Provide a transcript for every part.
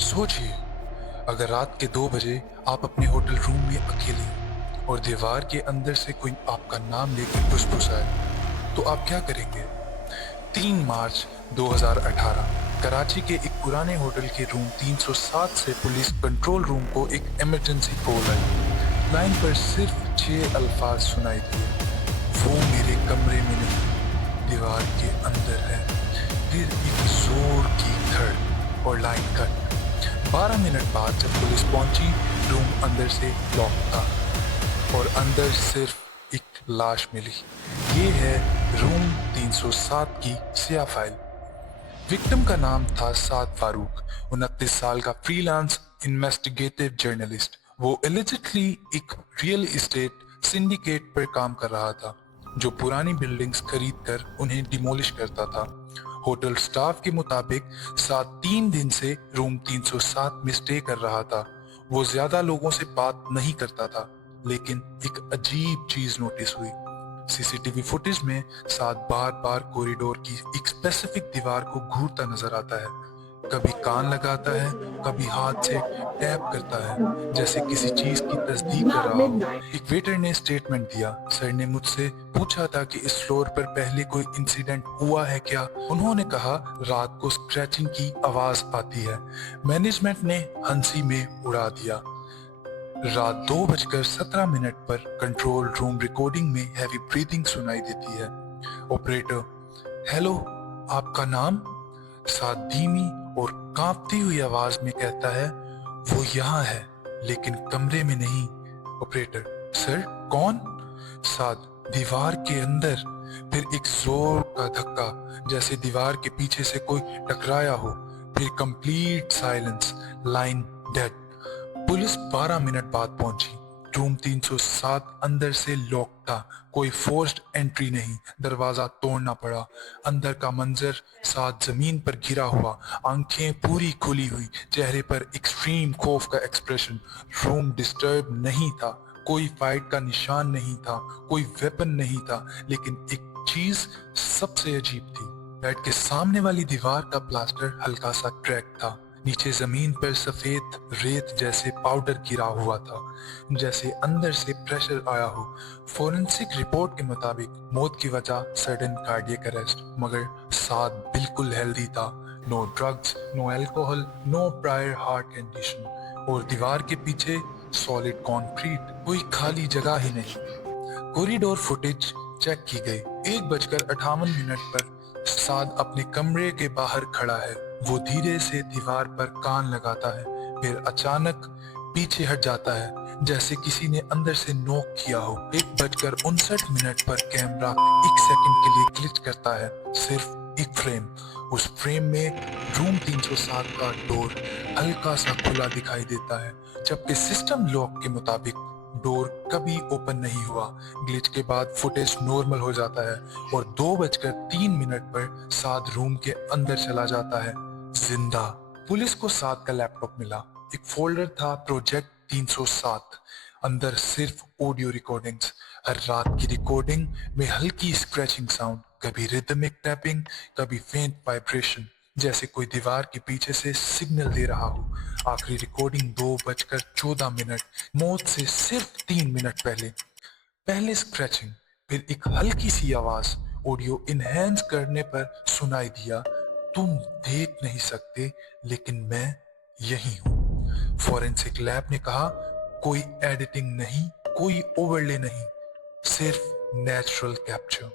सोचिए, अगर रात के 2 बजे आप अपने होटल रूम में अकेले हैं और दीवार के अंदर से कोई आपका नाम लेकर फुसफुसाए, तो आप क्या करेंगे? 3 मार्च 2018 कराची के एक पुराने होटल के रूम 307 से पुलिस कंट्रोल रूम को एक इमरजेंसी कॉल आई। लाइन पर सिर्फ 6 अल्फाज सुनाई दिए, वो मेरे कमरे में नहीं, दीवार के अंदर है। फिर एक जोर की धड़ और लाइन कट। 12 मिनट बाद जब पुलिस पहुंची, रूम अंदर से लॉक था और अंदर सिर्फ एक लाश मिली। ये है रूम 307 की स्या फाइल। विक्टिम का नाम था साद फारूक, 29 साल का फ्रीलांस इन्वेस्टिगेटिव जर्नलिस्ट। वो एलिजिटली एक रियल एस्टेट सिंडिकेट पर काम कर रहा था, जो पुरानी बिल्डिंग्स खरीद कर उन्हें डिमोलिश करता था। होटल स्टाफ के मुताबिक साद 3 दिन से रूम 307 में स्टे कर रहा था। वो ज्यादा लोगों से बात नहीं करता था, लेकिन एक अजीब चीज नोटिस हुई। सीसीटीवी फुटेज में साद बार बार कॉरिडोर की एक स्पेसिफिक दीवार को घूरता नजर आता है। कभी कान लगाता है, कभी हाथ से टैप करता है, जैसे किसी चीज की तस्दीक कर रहा हो। एक वेटर ने स्टेटमेंट दिया, सर ने मुझसे पूछा था कि इस फ्लोर पर पहले कोई इंसिडेंट हुआ है क्या। उन्होंने कहा रात को स्क्रैचिंग की आवाज आती है। मैनेजमेंट ने हंसी में उड़ा दिया। रात 2:17 पर कंट्रोल रूम रिकॉर्डिंग में हैवी ब्रीथिंग सुनाई देती है। ऑपरेटर, हेलो, आपका नाम? साद धीमी और कांपती हुई आवाज में कहता है, वो यहाँ है, लेकिन कमरे में नहीं। ऑपरेटर, सर कौन? साद, दीवार के अंदर। फिर एक जोर का धक्का, जैसे दीवार के पीछे से कोई टकराया हो। फिर complete silence, line dead. Police 12 minute बाद पहुंची। रूम 307 अंदर से लॉक था, कोई फोर्स्ड एंट्री नहीं, दरवाजा तोड़ना पड़ा। अंदर का मंजर, साथ जमीन पर गिरा हुआ, आंखें पूरी खुली हुई, चेहरे पर एक्सट्रीम खौफ का एक्सप्रेशन। रूम डिस्टर्ब नहीं था, कोई फाइट का निशान नहीं था, कोई वेपन नहीं था, लेकिन एक चीज सबसे अजीब थी। बेड के सामने वाली दीवार का प्लास्टर हल्का सा क्रैक था। नीचे जमीन पर सफेद रेत जैसे पाउडर गिरा हुआ था, जैसे अंदर से प्रेशर आया हो। फोरेंसिक रिपोर्ट के मुताबिक मौत की वजह सडन कार्डियक अरेस्ट, मगर साद बिल्कुल हेल्दी था। No drugs, no alcohol, no prior heart condition. और दीवार के पीछे सॉलिड कंक्रीट, कोई खाली जगह ही नहीं। कॉरिडोर फुटेज चेक की गई। 1:58 पर साद अपने कमरे के बाहर खड़ा है। वो धीरे से दीवार पर कान लगाता है, फिर अचानक पीछे हट जाता है, जैसे किसी ने अंदर से नॉक किया हो। 1:59 पर कैमरा 1 सेकंड के लिए ग्लिच करता है, सिर्फ एक फ्रेम। उस फ्रेम में रूम 307 का डोर हल्का सा खुला दिखाई देता है, जबकि सिस्टम लॉक के मुताबिक डोर कभी ओपन नहीं हुआ। ग्लिच के बाद फुटेज नॉर्मल हो जाता है और 2:03 पर साद रूम के अंदर चला जाता है, जिंदा। पुलिस को साद का लैपटॉप मिला। एक फोल्डर था, प्रोजेक्ट 307। अंदर सिर्फ ऑडियो रिकॉर्डिंग्स, हर रात की रिकॉर्डिंग में हल्की स्क्रैचिंग साउंड, कभी रिदमिक टैपिंग, कभी फेंट वाइब्रेशन, जैसे कोई दीवार के पीछे से सिग्नल दे रहा हो। आखिरी रिकॉर्डिंग 2:14, मौत से सिर्फ 3 मिनट पहले। पहले स्क्रैचिंग, फिर एक हल्की सी आवाज ऑडियो इनहेंस करने पर सुनाई दिया, तुम देख नहीं सकते, लेकिन मैं यही हूं। फोरेंसिक लैब ने कहा, कोई एडिटिंग नहीं, कोई ओवरले नहीं, सिर्फ नेचुरल कैप्चर।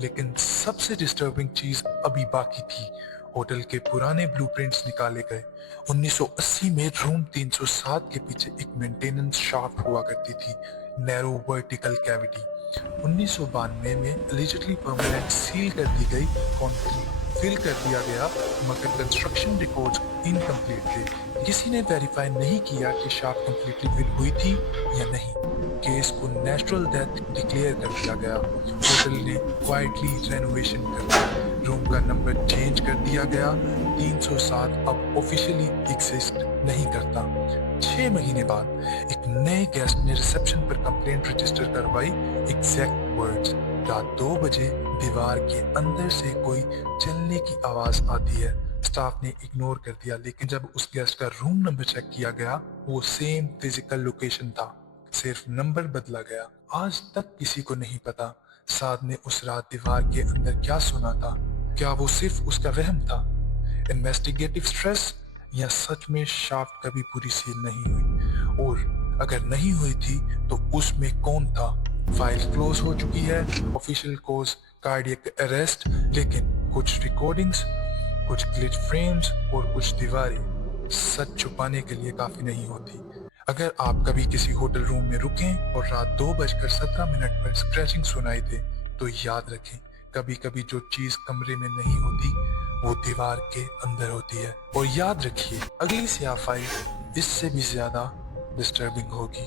लेकिन सबसे डिस्टर्बिंग चीज अभी बाकी थी। होटल के पुराने ब्लूप्रिंट्स निकाले गए। 1980 में रूम 307 के पीछे एक मेंटेनेंस शाफ्ट हुआ करती थी, नैरो वर्टिकल कैविटी। 1992 में एलिजिटली परमानेंट सील कर दी गई, कंक्रीट फिल कर दिया गया, मगर कंस्ट्रक्शन रिकॉर्ड्स इनकम्प्लीट थे। किसी ने वेरीफाई नहीं किया कि शाफ्ट कंप्लीटली फिल हुई थी या नहीं। केस को नेचुरल डेथ डिक्लेयर कर दिया गया। होटल ने क्वाइटली रेनोवेशन कर दिया, रूम का नंबर चेंज कर दिया गया। 307 अब ऑफिशियली एग्जिस्ट नहीं करता। 6 महीने बाद एक नए गेस्ट ने रिसेप्शन पर कंप्लेंट रजिस्टर करवाई। एग्जैक्ट वर्ड्स, रात 2 बजे दीवार के अंदर से कोई चलने की आवाज आती है। स्टाफ ने इग्नोर कर दिया, लेकिन जब उस गेस्ट का रूम नंबर चेक किया गया, वो सेम फिजिकल लोकेशन था, सिर्फ नंबर बदला गया। आज तक किसी को नहीं पता साद ने उस रात दीवार के अंदर क्या सुना था। क्या वो सिर्फ उसका वहम था, इन्वेस्टिगेटिव स्ट्रेस, या सच में शाफ्ट कभी पूरी सील नहीं हुई? और अगर नहीं हुई थी तो उसमें कौन था? फाइल क्लोज हो चुकी है, ऑफिशियल कोज कार्डियक अरेस्ट, लेकिन कुछ रिकॉर्डिंग्स, कुछ ग्लिच फ्रेम्स और कुछ दीवारें सच छुपाने के लिए काफी नहीं होती। अगर आप कभी किसी होटल रूम में रुकें और रात 2:17 पर स्क्रैचिंग सुनाई दे, तो याद रखें, कभी कभी जो चीज कमरे में नहीं होती वो दीवार के अंदर होती है। और याद रखिए, अगली स्याह फाइल इससे भी ज्यादा डिस्टर्बिंग होगी।